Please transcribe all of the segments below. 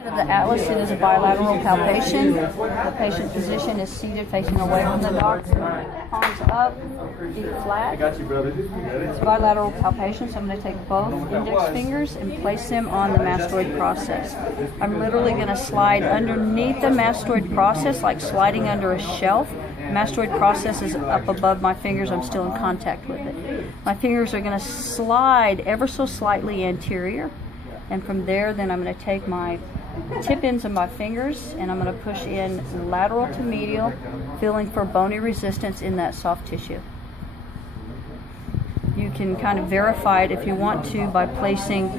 Of the atlas, it is a bilateral palpation. The patient position is seated facing away from the doctor, palms up, feet flat. It's bilateral palpation, so I'm going to take both index fingers and place them on the mastoid process. I'm literally going to slide underneath the mastoid process like sliding under a shelf. The mastoid process is up above my fingers. I'm still in contact with it. My fingers are going to slide ever so slightly anterior, and from there then I'm going to take my tip ends of my fingers and I'm going to push in lateral to medial, feeling for bony resistance in that soft tissue. You can kind of verify it if you want to by placing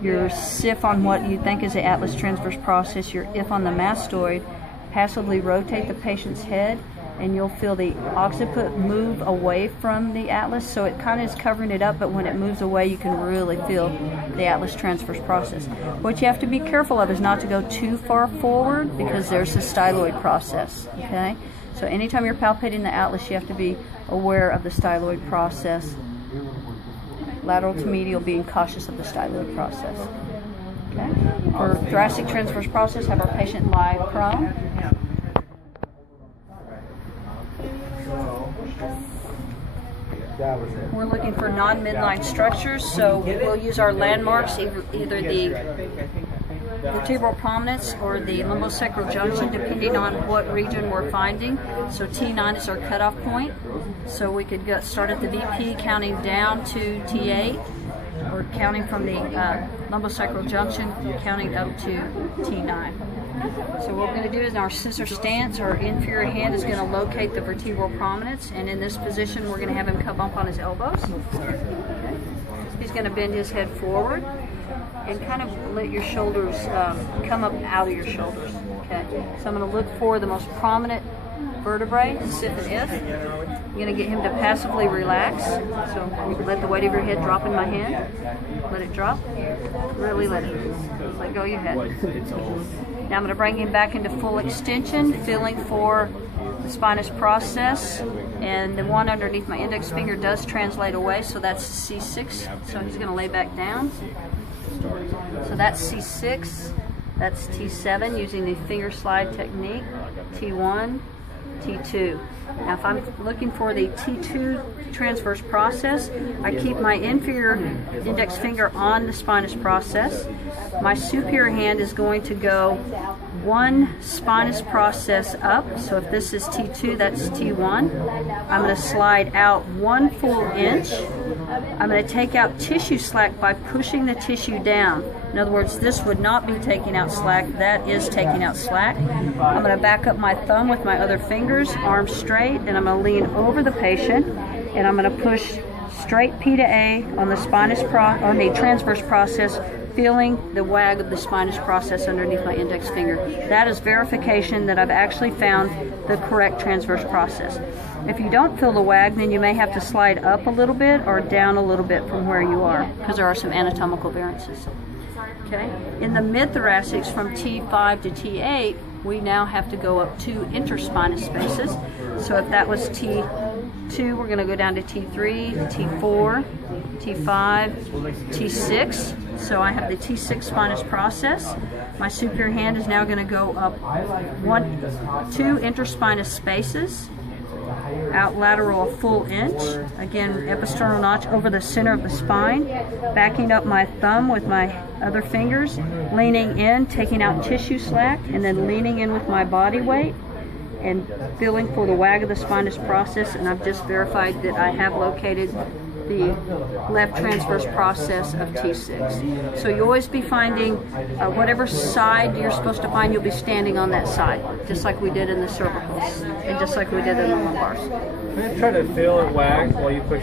your SIF on what you think is the atlas transverse process, your if on the mastoid, passively rotate the patient's head, and you'll feel the occiput move away from the atlas, so it kind of is covering it up, but when it moves away you can really feel the atlas transverse process. What you have to be careful of is not to go too far forward because there's the styloid process, okay? So anytime you're palpating the atlas you have to be aware of the styloid process. Lateral to medial, being cautious of the styloid process. Okay? For thoracic transverse process, have our patient lie prone. We're looking for non-midline structures, so we'll use our landmarks, either the vertebral prominence or the lumbosacral junction, depending on what region we're finding. So T9 is our cutoff point, so we could start at the VP, counting down to T8, or counting from the lumbosacral junction, counting up to T9. So what we're going to do is in our scissor stance, our inferior hand is going to locate the vertebral prominence, and in this position we're going to have him come up on his elbows. Okay. He's going to bend his head forward and kind of let your shoulders come up out of your shoulders. Okay. So I'm going to look for the most prominent vertebrae, SIF and IF. I'm going to get him to passively relax. So you can let the weight of your head drop in my hand. Let it drop. Really let it. Just let go of your head. Now I'm going to bring him back into full extension, feeling for the spinous process, and the one underneath my index finger does translate away, so that's C6. So he's going to lay back down. So that's C6, that's T7 using the finger slide technique, T1, T2. Now if I'm looking for the T2 transverse process, I keep my inferior index finger on the spinous process. My superior hand is going to go one spinous process up. So if this is T2, that's T1. I'm going to slide out 1 full inch. I'm going to take out tissue slack by pushing the tissue down. In other words, this would not be taking out slack, that is taking out slack. I'm going to back up my thumb with my other fingers, arms straight, and I'm going to lean over the patient, and I'm going to push straight P to A on the transverse process, feeling the wag of the spinous process underneath my index finger. That is verification that I've actually found the correct transverse process. If you don't feel the wag, then you may have to slide up a little bit or down a little bit from where you are, because there are some anatomical variances. Okay. In the mid-thoracics from T5 to T8, we now have to go up 2 interspinous spaces. So if that was T2, we're going to go down to T3, T4, T5, T6. So I have the T6 spinous process. My superior hand is now going to go up 2 interspinous spaces, out lateral a full inch, again episternal notch over the center of the spine, backing up my thumb with my other fingers, leaning in, taking out tissue slack, and then leaning in with my body weight and feeling for the wag of the spinous process, and I've just verified that I have located the left transverse process of T6. So you always be finding whatever side you're supposed to find, you'll be standing on that side, just like we did in the cervicals and just like we did in the lumbars. Try to feel it wag while you push.